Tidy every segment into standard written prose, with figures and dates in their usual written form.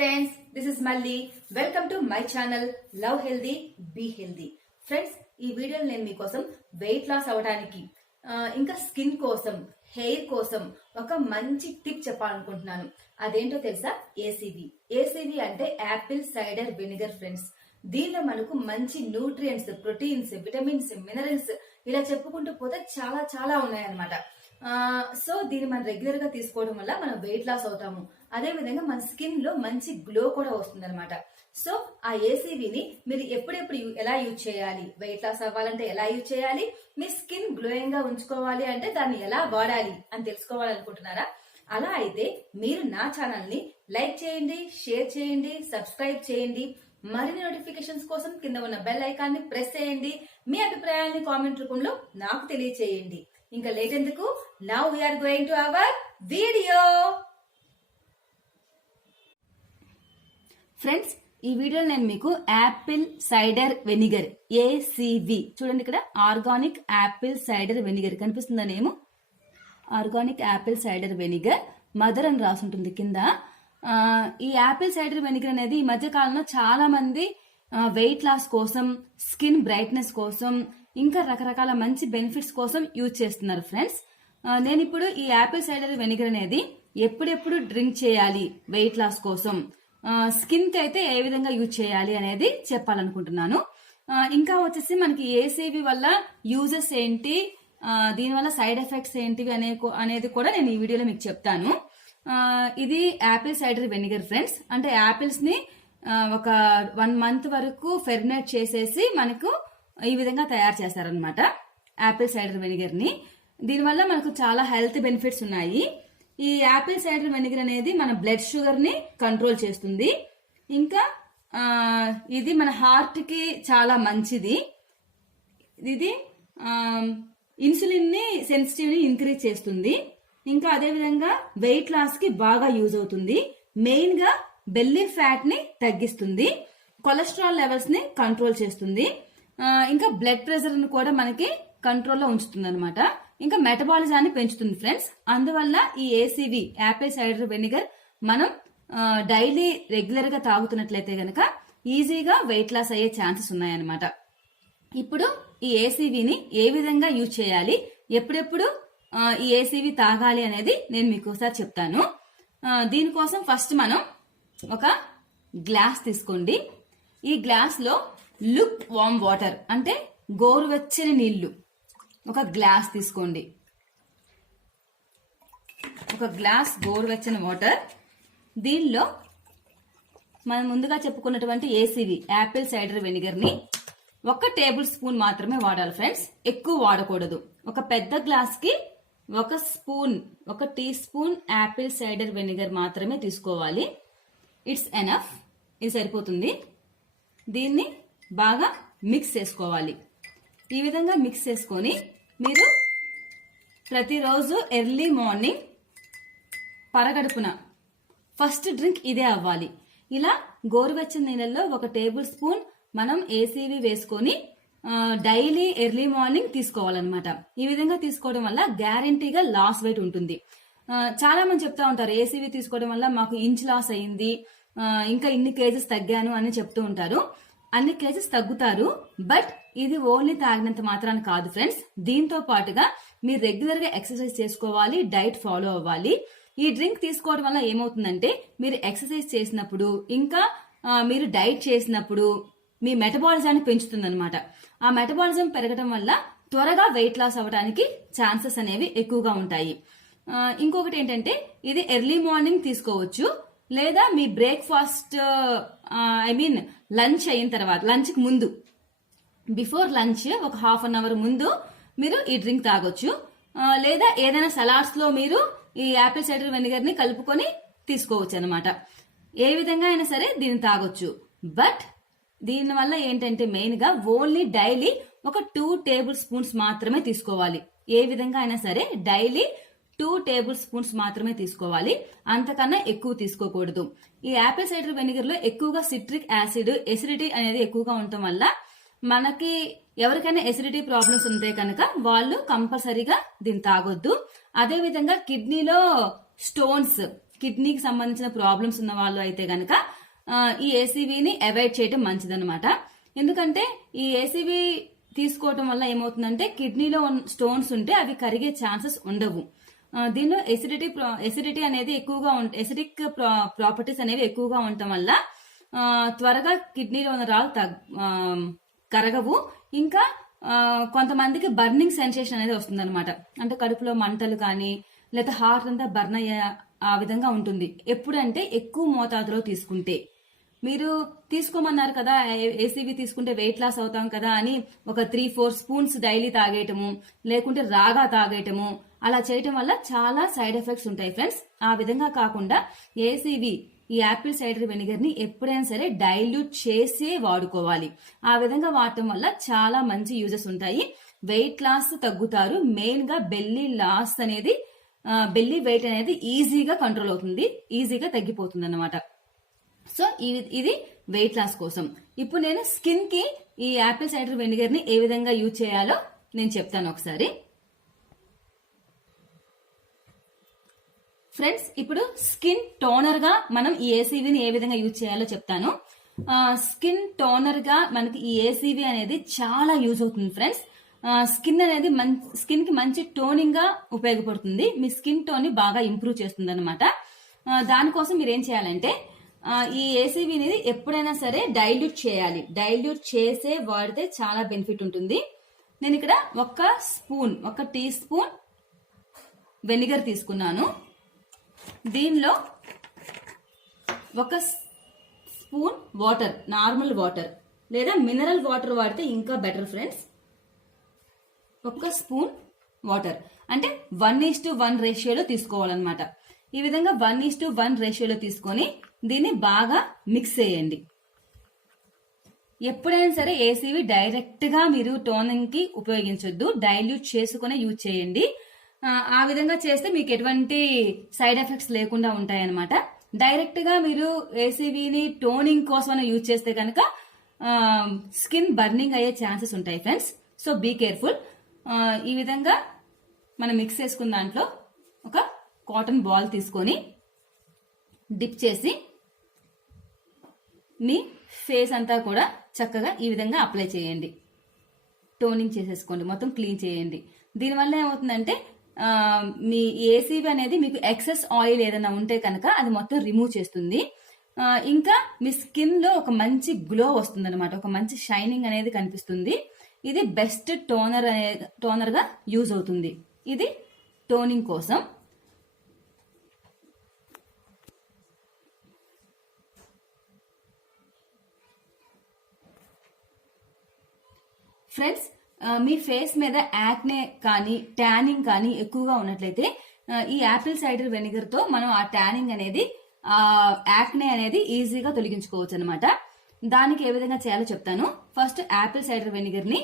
Friends, this is Malli. Welcome to my channel love healthy be healthy. Friends, ఈ వీడియోలో నేను మీకోసం వెయిట్ లాస్ అవడానికి ఇంకా స్కిన్ కోసం, హెయిర్ కోసం ఒక మంచి టిప్ చెప్పాలనుకుంటున్నాను. అదేంటో తెలుసా? ఏసీవీ. ఏసీవీ అంటే యాపిల్ సైడర్ వెనిగర్ ఫ్రెండ్స్. దీనిలో మనకు మంచి న్యూట్రియంట్స్, ప్రోటీన్స్, విటమిన్స్, మినరల్స్ ఇలా చెప్పుకుంటూ పోతే చాలా చాలా ఉన్నాయన్నమాట. సో దీన్ని మనం రెగ్యులర్ గా తీసుకోవడం వల్ల మనం వెయిట్ లాస్ అవుతాము. అదే విధంగా మన స్కిన్ లో మంచి గ్లో కూడా వస్తుంది అనమాట. సో ఆ ఏసీవీని మీరు ఎప్పుడెప్పుడు ఎలా యూజ్ చేయాలి, వెయిట్ లాస్ అవ్వాలంటే ఎలా యూజ్ చేయాలి, మీ స్కిన్ గ్లోయింగ్ గా ఉంచుకోవాలి అంటే దాన్ని ఎలా వాడాలి అని తెలుసుకోవాలనుకుంటున్నారా? అలా అయితే మీరు నా ఛానల్ ని లైక్ చేయండి, షేర్ చేయండి, సబ్స్క్రైబ్ చేయండి. మరిన్ని నోటిఫికేషన్స్ కోసం కింద ఉన్న బెల్ ఐకాన్ ని ప్రెస్ చేయండి. మీ అభిప్రాయాన్ని కామెంట్ రూపంలో నాకు తెలియచేయండి. ఇంకా లేట్ ఎందుకు, now we're going to our video. Friends, ఈ వీడియోలో నేను మీకు యాపిల్ సైడర్ వెనిగర్ ఏసీవీ, చూడండి ఇక్కడ ఆర్గానిక్ యాపిల్ సైడర్ వెనిగర్ కనిపిస్తుందా నేము? Organic apple cider vinegar mother అని రాసి ఉంటుంది కింద. ఈ యాపిల్ సైడర్ వెనిగర్ అనేది ఈ మధ్య కాలంలో చాలా మంది వెయిట్ లాస్ కోసం, స్కిన్ బ్రైట్నెస్ కోసం, ఇంకా రకరకాల మంచి బెనిఫిట్స్ కోసం యూజ్ చేస్తున్నారు ఫ్రెండ్స్. నేను ఇప్పుడు ఈ యాపిల్ సైడర్ వెనిగర్ అనేది ఎప్పుడెప్పుడు డ్రింక్ చేయాలి, వెయిట్ లాస్ కోసం, స్కిన్ కి అయితే ఏ విధంగా యూజ్ చేయాలి అనేది చెప్పాలనుకుంటున్నాను. ఇంకా వచ్చేసి మనకి ఏసీవీ వల్ల యూజెస్ ఏంటి, దీనివల్ల సైడ్ ఎఫెక్ట్స్ ఏంటివి అనేది కూడా నేను ఈ వీడియోలో మీకు చెప్తాను. ఇది యాపిల్ సైడర్ వెనిగర్ ఫ్రెండ్స్. అంటే యాపిల్స్ ని ఒక 1 month వరకు ఫెర్మినేట్ చేసేసి మనకు ఈ విధంగా తయారు చేస్తారనమాట యాపిల్ సైడర్ వెనిగర్ ని. దీనివల్ల మనకు చాలా హెల్త్ బెనిఫిట్స్ ఉన్నాయి. ఈ యాపిల్ సైడర్ వెనిగర్ అనేది మన బ్లడ్ షుగర్ ని కంట్రోల్ చేస్తుంది. ఇంకా ఇది మన హార్ట్ కి చాలా మంచిది. ఇది ఇన్సులిన్ ని సెన్సిటివ్ ని ఇంక్రీజ్ చేస్తుంది. ఇంకా అదే విధంగా వెయిట్ లాస్ కి బాగా యూజ్ అవుతుంది. మెయిన్ గా బెల్లీ ఫ్యాట్ ని తగ్గిస్తుంది, కొలెస్ట్రాల్ లెవెల్స్ ని కంట్రోల్ చేస్తుంది, ఇంకా బ్లడ్ ప్రెషర్ ని కూడా మనకి కంట్రోల్లో ఉంచుతుంది అనమాట. ఇంకా మెటబాలిజాన్ని పెంచుతుంది ఫ్రెండ్స్. అందువల్ల ఈ ఏసీవీ యాపిల్ సైడర్ వెనిగర్ మనం డైలీ రెగ్యులర్ గా తాగుతున్నట్లయితే గనక ఈజీగా వెయిట్ లాస్ అయ్యే ఛాన్సెస్ ఉన్నాయన్నమాట. ఇప్పుడు ఈ ఏసీవీని ఏ విధంగా యూజ్ చేయాలి, ఎప్పుడెప్పుడు ఈ ఏసీవీ తాగాలి అనేది నేను మీకు ఒకసారి చెప్తాను. దీనికోసం ఫస్ట్ మనం ఒక గ్లాస్ తీసుకోండి. ఈ గ్లాస్ లో లుక్ వామ్ వాటర్ అంటే గోరువెచ్చని నీళ్లు ఒక గ్లాస్ తీసుకోండి. ఒక గ్లాస్ గోరువెచ్చని వాటర్. దీనిలో మనం ముందుగా చెప్పుకున్నటువంటి ఏసీవీ యాపిల్ సైడర్ వెనిగర్ ని 1 టేబుల్ స్పూన్ మాత్రమే వాడాలి ఫ్రెండ్స్. ఎక్కువ వాడకూడదు. ఒక పెద్ద గ్లాస్ కి 1 teaspoon apple cider vinegar మాత్రమే తీసుకోవాలి. It's enough. ఇది సరిపోతుంది. దీన్ని బాగా మిక్స్ చేసుకోవాలి. ఈ విధంగా మిక్స్ చేసుకొని మీరు ప్రతిరోజు ఎర్లీ మార్నింగ్ పరగడుపున ఫస్ట్ డ్రింక్ ఇదే అవ్వాలి. ఇలా గోరువెచ్చని నీళ్ళల్లో 1 టేబుల్ స్పూన్ మనం ఏసీవీ వేసుకొని డైలీ ఎర్లీ మార్నింగ్ తీసుకోవాలన్నమాట. ఈ విధంగా తీసుకోవడం వల్ల గ్యారంటీగా లాస్ వెయిట్ ఉంటుంది. చాలా మంది చెప్తా ఉంటారు ఏసీవీ తీసుకోవడం వల్ల మాకు ఇంచ్ లాస్ అయింది, ఇంకా ఇన్ని కేజెస్ తగ్గాను అని చెప్తూ ఉంటారు. అన్ని కేజెస్ తగ్గుతారు, బట్ ఇది ఓన్లీ తాగినంత మాత్రాన్ని కాదు ఫ్రెండ్స్. దీంతో పాటుగా మీరు రెగ్యులర్ గా ఎక్సర్సైజ్ చేసుకోవాలి, డైట్ ఫాలో అవ్వాలి. ఈ డ్రింక్ తీసుకోవడం వల్ల ఏమవుతుందంటే మీరు ఎక్సర్సైజ్ చేసినప్పుడు, ఇంకా మీరు డైట్ చేసినప్పుడు మీ మెటబాలిజాన్ని పెంచుతుంది అనమాట. ఆ మెటబాలిజం పెరగడం వల్ల త్వరగా వెయిట్ లాస్ అవ్వడానికి ఛాన్సెస్ అనేవి ఎక్కువగా ఉంటాయి. ఇంకొకటి ఏంటంటే ఇది ఎర్లీ మార్నింగ్ తీసుకోవచ్చు, లేదా మీ బ్రేక్ఫాస్ట్ లంచ్ అయిన తర్వాత, లంచ్ కి ముందు, బిఫోర్ లంచ్ ఒక 1/2 hour ముందు మీరు ఈ డ్రింక్ తాగొచ్చు. లేదా ఏదైనా సలాడ్స్ లో మీరు ఈ యాపిల్ సైడర్ వెనిగర్ ని కలుపుకొని తీసుకోవచ్చు అనమాట. ఏ విధంగా అయినా సరే దీన్ని తాగొచ్చు. బట్ దీని వల్ల ఏంటంటే మెయిన్ గా ఓన్లీ డైలీ 2 టేబుల్ స్పూన్స్ మాత్రమే తీసుకోవాలి. ఏ విధంగా అయినా సరే డైలీ 2 టేబుల్ స్పూన్స్ మాత్రమే తీసుకోవాలి, అంతకన్నా ఎక్కువ తీసుకోకూడదు. ఈ యాపిల్ సైడర్ వెనిగర్ లో ఎక్కువగా సిట్రిక్ యాసిడ్, ఎసిడిటీ అనేది ఎక్కువగా ఉండటం వల్ల మనకి ఎవరికైనా ఎసిడిటీ ప్రాబ్లమ్స్ ఉంటే కనుక వాళ్ళు కంపల్సరీగా దీన్ని తాగొద్దు. అదే విధంగా కిడ్నీలో స్టోన్స్, కిడ్నీకి సంబంధించిన ప్రాబ్లమ్స్ ఉన్న వాళ్ళు అయితే గనక ఈ ఏసీవీని అవాయిడ్ చేయడం మంచిదన్నమాట. ఎందుకంటే ఈ ఏసీవీ తీసుకోవటం వల్ల ఏమవుతుందంటే కిడ్నీలో స్టోన్స్ ఉంటే అవి కరిగే ఛాన్సెస్ ఉండవు. దీనిలో ఎసిడిటీ అనేది ఎక్కువగా ఎసిడిక్ ప్రాపర్టీస్ అనేవి ఎక్కువగా ఉండటం వల్ల త్వరగా కిడ్నీలో ఉన్న రాళ్ళు కరగవు. ఇంకా కొంతమందికి బర్నింగ్ సెన్సేషన్ అనేది వస్తుంది అనమాట. అంటే కడుపులో మంటలు కానీ లేదా హార్ట్ అంతా బర్న్ అయ్యే ఆ విధంగా ఉంటుంది. ఎప్పుడంటే ఎక్కువ మోతాదులో తీసుకుంటే. మీరు తీసుకోమన్నారు కదా ఏసీవీ తీసుకుంటే వెయిట్ లాస్ అవుతాం కదా అని ఒక 3-4 స్పూన్స్ డైలీ తాగేయటము, లేకుంటే రాగా తాగేయటము, అలా చేయటం వల్ల చాలా సైడ్ ఎఫెక్ట్స్ ఉంటాయి ఫ్రెండ్స్. ఆ విధంగా కాకుండా ఏసీవీ ఈ యాపిల్ సైడర్ వెనిగర్ ని ఎప్పుడైనా సరే డైల్యూట్ చేసే వాడుకోవాలి. ఆ విధంగా వాడటం వల్ల చాలా మంచి యూజెస్ ఉంటాయి. వెయిట్ లాస్ తగ్గుతారు. మెయిన్ గా బెల్లీ వెయిట్ అనేది ఈజీగా కంట్రోల్ అవుతుంది, ఈజీగా తగ్గిపోతుంది అన్నమాట. సో ఇది వెయిట్ లాస్ కోసం. ఇప్పుడు నేను స్కిన్ కి ఈ యాపిల్ సైడర్ వెనిగర్ ని ఏ విధంగా యూజ్ చేయాలో నేను చెప్తాను ఒకసారి. ఫ్రెండ్స్, ఇప్పుడు స్కిన్ టోనర్ గా మనం ఈ ఏసీవీని ఏ విధంగా యూజ్ చేయాలో చెప్తాను. స్కిన్ టోనర్ గా మనకి ఈ ఏసీవీ అనేది చాలా యూజ్ అవుతుంది ఫ్రెండ్స్. స్కిన్ కి మంచి టోనింగ్ గా ఉపయోగపడుతుంది. మీ స్కిన్ టోన్ ని బాగా ఇంప్రూవ్ చేస్తుంది అనమాట. దానికోసం మీరు ఏం చేయాలంటే ఈ ఏసీవీ అనేది ఎప్పుడైనా సరే డైల్యూట్ చేయాలి. డైల్యూట్ చేసే వాడితే చాలా బెనిఫిట్ ఉంటుంది. నేను ఇక్కడ ఒక టీ స్పూన్ వెనిగర్ తీసుకున్నాను. దీనిలో ఒక స్పూన్ వాటర్, నార్మల్ వాటర్ లేదా మినరల్ వాటర్ వాడితే ఇంకా బెటర్ ఫ్రెండ్స్. ఒక స్పూన్ వాటర్ అంటే 1:1 రేషియోలో తీసుకోవాలన్నమాట. ఈ విధంగా 1:1 రేషియోలో తీసుకొని దీన్ని బాగా మిక్స్ చేయండి. ఎప్పుడైనా సరే ఏసీవీ డైరెక్ట్ గా మీరు టోనింగ్ కి ఉపయోగించొద్దు, డైల్యూట్ చేసుకునే యూజ్ చేయండి. ఆ విధంగా చేస్తే మీకు ఎటువంటి సైడ్ ఎఫెక్ట్స్ లేకుండా ఉంటాయన్నమాట. డైరెక్ట్ గా మీరు ఏసీవీని టోనింగ్ కోసం యూజ్ చేస్తే కనుక స్కిన్ బర్నింగ్ అయ్యే ఛాన్సెస్ ఉంటాయి ఫ్రెండ్స్. So be careful. ఈ విధంగా మనం మిక్స్ చేసుకున్న దాంట్లో ఒక కాటన్ బాల్ తీసుకొని డిప్ చేసి మీ ఫేస్ అంతా కూడా చక్కగా ఈ విధంగా అప్లై చేయండి. టోనింగ్ చేసేసుకోండి, మొత్తం క్లీన్ చేయండి. దీనివల్ల ఏమవుతుందంటే మీ ఏసీవీ అనేది మీకు ఎక్సెస్ ఆయిల్ ఏదైనా ఉంటే కనుక అది మొత్తం రిమూవ్ చేస్తుంది. ఇంకా మీ స్కిన్ లో ఒక మంచి గ్లో వస్తుంది అనమాట, ఒక మంచి షైనింగ్ అనేది కనిపిస్తుంది. ఇది బెస్ట్ టోనర్ గా యూజ్ అవుతుంది. ఇది టోనింగ్ కోసం. ఫ్రెండ్స్, మీ ఫేస్ మీద యాక్నే కానీ ట్యానింగ్ కానీ ఎక్కువగా ఉన్నట్లయితే ఈ యాపిల్ సైడర్ వెనిగర్ తో మనం ఆ ట్యానింగ్ అనేది యాక్నే అనేది ఈజీగా తొలగించుకోవచ్చు అనమాట. దానికి ఏ విధంగా చేయాలో చెప్తాను. ఫస్ట్ యాపిల్ సైడర్ వెనిగర్ ని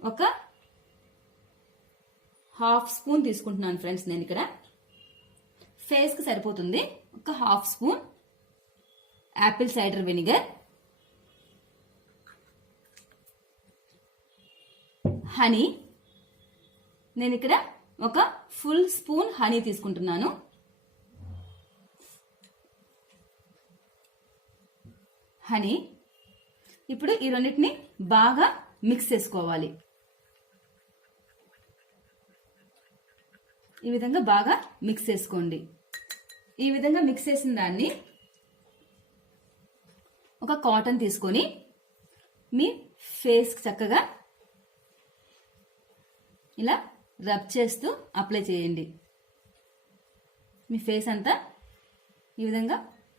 ఒక 1/2 స్పూన్ తీసుకుంటున్నాను ఫ్రెండ్స్. నేను ఇక్కడ ఫేస్ కి సరిపోతుంది. ఒక 1/2 spoon apple cider vinegar, honey. నేను ఇక్కడ ఒక ఫుల్ స్పూన్ హనీ తీసుకుంటున్నాను. హనీ. ఇప్పుడు ఈ రెండింటిని బాగా మిక్స్ చేసుకోవాలి. ఈ విధంగా బాగా మిక్స్ చేసుకోండి. ఈ విధంగా మిక్స్ చేసిన దాన్ని ఒక కాటన్ తీసుకొని మీ ఫేస్ చక్కగా ఇలా రబ్ చేస్తూ అప్లై చేయండి. మీ ఫేస్ అంతా ఈ విధంగా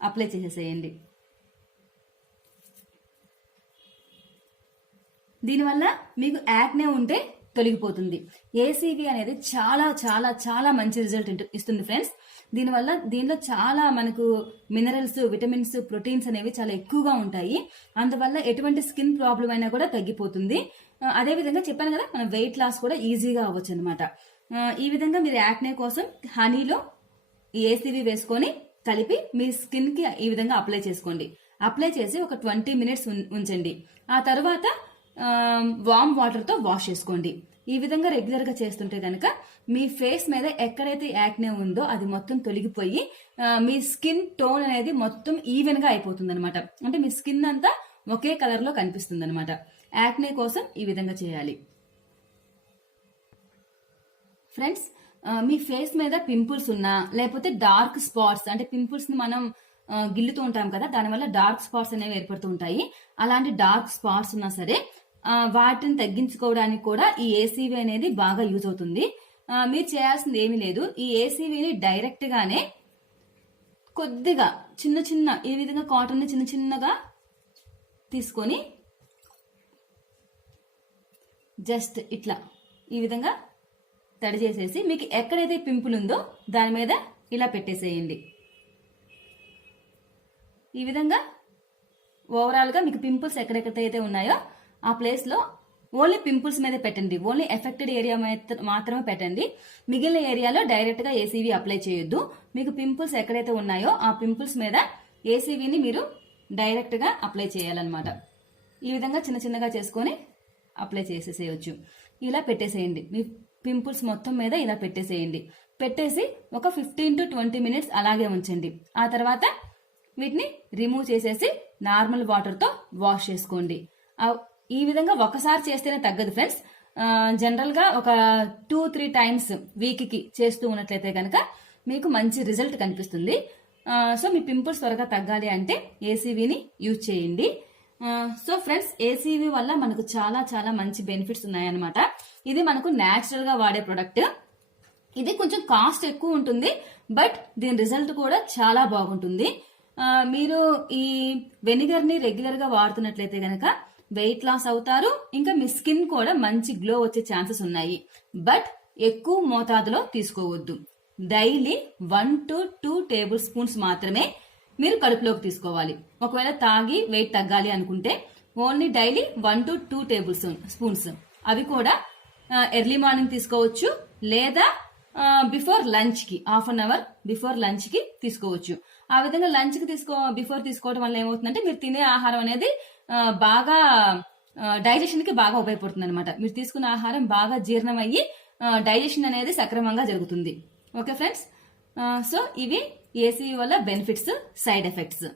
అప్లై చేసేసేయండి. దీనివల్ల మీకు యాక్నే ఉంటే తొలగిపోతుంది. ఏసీవీ అనేది చాలా చాలా చాలా మంచి రిజల్ట్ ఇస్తుంది ఫ్రెండ్స్. దీనిలో చాలా మనకు మినరల్స్, విటమిన్స్, ప్రోటీన్స్ అనేవి చాలా ఎక్కువగా ఉంటాయి. అందువల్ల ఎటువంటి స్కిన్ ప్రాబ్లం అయినా కూడా తగ్గిపోతుంది. అదే విధంగా చెప్పాను కదా, మన వెయిట్ లాస్ కూడా ఈజీగా అవ్వచ్చు అనమాట. ఈ విధంగా మీరు యాక్నే కోసం హనీలో ఈ ఏసీవీ వేసుకొని కలిపి మీ స్కిన్ కి ఈ విధంగా అప్లై చేసుకోండి. అప్లై చేసి ఒక 20 మినిట్స్ ఉంచండి. ఆ తర్వాత వామ్ వాటర్ తో వాష్ చేసుకోండి. ఈ విధంగా రెగ్యులర్ గా చేస్తుంటే కనుక మీ ఫేస్ మీద ఎక్కడైతే యాక్నే ఉందో అది మొత్తం తొలగిపోయి మీ స్కిన్ టోన్ అనేది మొత్తం ఈవెన్ గా అయిపోతుంది అనమాట. అంటే మీ స్కిన్ అంతా ఒకే కలర్ లో కనిపిస్తుంది అనమాట. యాక్నే కోసం ఈ విధంగా చేయాలి ఫ్రెండ్స్. మీ ఫేస్ మీద పింపుల్స్ ఉన్నా లేకపోతే డార్క్ స్పాట్స్, అంటే పింపుల్స్ ని మనం గిల్లుతూ ఉంటాం కదా, దానివల్ల డార్క్ స్పాట్స్ అనేవి ఏర్పడుతూ ఉంటాయి. అలాంటి డార్క్ స్పాట్స్ ఉన్నా సరే వాటిని తగ్గించుకోవడానికి కూడా ఈ ఏసీవీ అనేది బాగా యూజ్ అవుతుంది. మీరు చేయాల్సింది ఏమీ లేదు. ఈ ఏసీవీని డైరెక్ట్ గానే కొద్దిగా చిన్న చిన్న ఈ విధంగా కాటన్ ని చిన్న చిన్నగా తీసుకొని జస్ట్ ఇట్లా ఈ విధంగా తడి చేసేసి మీకు ఎక్కడైతే పింపుల్ ఉందో దాని మీద ఇలా పెట్టేసేయండి. ఈ విధంగా ఓవరాల్ గా మీకు పింపుల్స్ ఎక్కడెక్కడైతే ఉన్నాయో ఆ ప్లేస్ లో ఓన్లీ పింపుల్స్ మీద పెట్టండి. ఓన్లీ ఎఫెక్టెడ్ ఏరియా మాత్రమే పెట్టండి. మిగిలిన ఏరియాలో డైరెక్ట్ గా ఏసీవీ అప్లై చేయొద్దు. మీకు పింపుల్స్ ఎక్కడైతే ఉన్నాయో ఆ పింపుల్స్ మీద ఏసీవీని మీరు డైరెక్ట్ గా అప్లై చేయాలన్నమాట. ఈ విధంగా చిన్న చిన్నగా చేసుకొని అప్లై చేసేసేయచ్చు. ఇలా పెట్టేసేయండి. మీ పింపుల్స్ మొత్తం మీద ఇలా పెట్టేసేయండి. పెట్టేసి ఒక 15 to 20 minutes అలాగే ఉంచండి. ఆ తర్వాత వీటిని రిమూవ్ చేసేసి నార్మల్ వాటర్ తో వాష్ చేసుకోండి. ఈ విధంగా ఒకసారి చేస్తేనే తగ్గదు ఫ్రెండ్స్. జనరల్ గా ఒక 2-3 times వీక్ కి చేస్తూ ఉన్నట్లయితే కనుక మీకు మంచి రిజల్ట్ కనిపిస్తుంది. సో మీ పింపుల్స్ త్వరగా తగ్గాలి అంటే ఏసీవీని యూజ్ చేయండి. సో ఫ్రెండ్స్, ఏసీవీ వల్ల మనకు చాలా చాలా మంచి బెనిఫిట్స్ ఉన్నాయన్నమాట. ఇది మనకు న్యాచురల్ గా వాడే ప్రొడక్ట్. ఇది కొంచెం కాస్ట్ ఎక్కువ ఉంటుంది, బట్ దీని రిజల్ట్ కూడా చాలా బాగుంటుంది. మీరు ఈ వెనిగర్ ని రెగ్యులర్ గా వాడుతున్నట్లయితే గనక వెయిట్ లాస్ అవుతారు. ఇంకా మీ స్కిన్ కూడా మంచి గ్లో వచ్చే ఛాన్సెస్ ఉన్నాయి. బట్ ఎక్కువ మోతాదులో తీసుకోవద్దు. డైలీ 1 to 2 tablespoons మాత్రమే మీరు కడుపులోకి తీసుకోవాలి. ఒకవేళ తాగి వెయిట్ తగ్గాలి అనుకుంటే ఓన్లీ డైలీ 1 to 2 tablespoons. అవి కూడా ఎర్లీ మార్నింగ్ తీసుకోవచ్చు, లేదా బిఫోర్ లంచ్ కి half an hour before lunch కి తీసుకోవచ్చు. ఆ విధంగా లంచ్ కి బిఫోర్ తీసుకోవడం వల్ల ఏమవుతుందంటే మీరు తినే ఆహారం అనేది బాగా డైజెషన్ కి బాగా ఉపయోగపడుతుంది అనమాట. మీరు తీసుకున్న ఆహారం బాగా జీర్ణం అయ్యి డైజెషన్ అనేది సక్రమంగా జరుగుతుంది. ఓకే ఫ్రెండ్స్, సో ఇవి ఏసీవీ వల్ల బెనిఫిట్స్, సైడ్ ఎఫెక్ట్స్.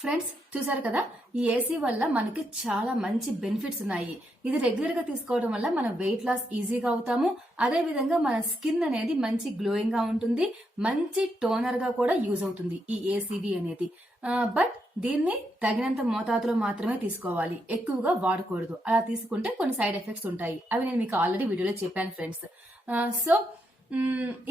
ఫ్రెండ్స్, చూసారు కదా, ఈ ఏసీ వల్ల మనకి చాలా మంచి బెనిఫిట్స్ ఉన్నాయి. ఇది రెగ్యులర్ గా తీసుకోవడం వల్ల మనం వెయిట్ లాస్ ఈజీగా అవుతాము. అదే విధంగా మన స్కిన్ అనేది మంచి గ్లోయింగ్ గా ఉంటుంది, మంచి టోనర్ గా కూడా యూజ్ అవుతుంది ఈ ఏసీవీ అనేది. బట్ దీన్ని తగినంత మోతాదులో మాత్రమే తీసుకోవాలి, ఎక్కువగా వాడకూడదు. అలా తీసుకుంటే కొన్ని సైడ్ ఎఫెక్ట్స్ ఉంటాయి. అవి నేను మీకు ఆల్రెడీ వీడియోలో చెప్పాను ఫ్రెండ్స్. సో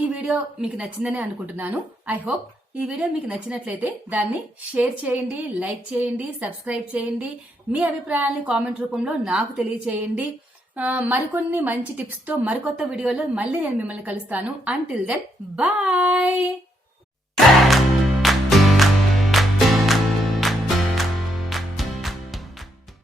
ఈ వీడియో మీకు నచ్చిందని అనుకుంటున్నాను. ఐ హోప్ ఈ వీడియో మీకు నచ్చినట్లయితే దాన్ని షేర్ చేయండి, లైక్ చేయండి, సబ్స్క్రైబ్ చేయండి. మీ అభిప్రాయాన్ని కామెంట్ రూపంలో నాకు తెలియచేయండి. మరికొన్ని మంచి టిప్స్ తో మరికొత్త వీడియోలో మళ్ళీ నేను మిమ్మల్ని కలుస్తాను. Until then, bye.